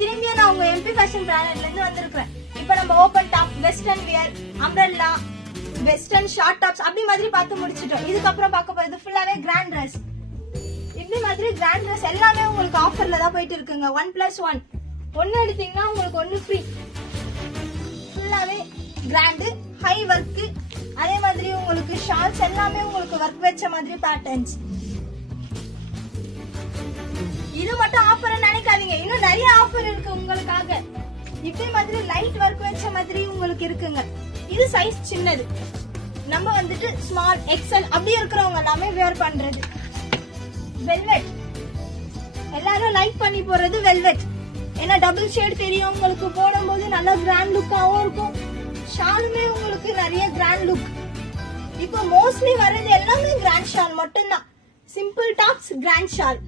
திரும்பியும் நான் உங்க எம்பி ஃபேஷன் பிராண்டட்ல இருந்து வந்திருக்கேன். இப்போ நம்ம open top, western wear, umbrella, western short tops அப்படி மாதிரி பார்த்து முடிச்சிட்டோம். இதுக்கப்புறம் பார்க்க போறது ஃபுல்லாவே கிராண்ட் ட்ரெஸ். இப்படி மாதிரி கிராண்ட் ட்ரெஸ் எல்லாமே உங்களுக்கு ஆஃபர்ல தான் போயிட்டு இருக்குங்க. 1+1 ஒன்னு எடுத்தீங்கன்னா உங்களுக்கு ஒன்னு ஃப்ரீ. ஃபுல்லாவே கிராண்ட் ஹை ஒர்க், அதே மாதிரி உங்களுக்கு ஷால்ஸ் எல்லாமே உங்களுக்கு ஒர்க் வச்ச மாதிரி பேட்டர்ன்ஸ். இது மட்டும் ஆஃபர் நினைக்காதீங்க, இன்னும் நிறைய ஆஃபர் இருக்கு உங்களுக்காக. இப்படி மாதிரி லைட் ஒர்க் வச்ச மாதிரி உங்களுக்கு இருக்குங்க. இது சைஸ் சின்னது, நம்ம வந்துட்டு ஸ்மால் எக்ஸல் அப்படி இருக்கிறவங்க எல்லாமே வேர் பண்றது. வெல்வெட் எல்லாரும் லைக் பண்ணி போறது வெல்வெட். ஏன்னா டபுள் ஷேட் தெரியும் உங்களுக்கு, போடும்போது நல்ல கிராண்ட் லுக்காவும் இருக்கும். ஷாலுமே உங்களுக்கு நிறைய கிராண்ட் லுக். இப்போ மோஸ்ட்லி வர்றது எல்லாமே கிராண்ட் ஷால் மட்டும்தான். Simple tops, grand shawl.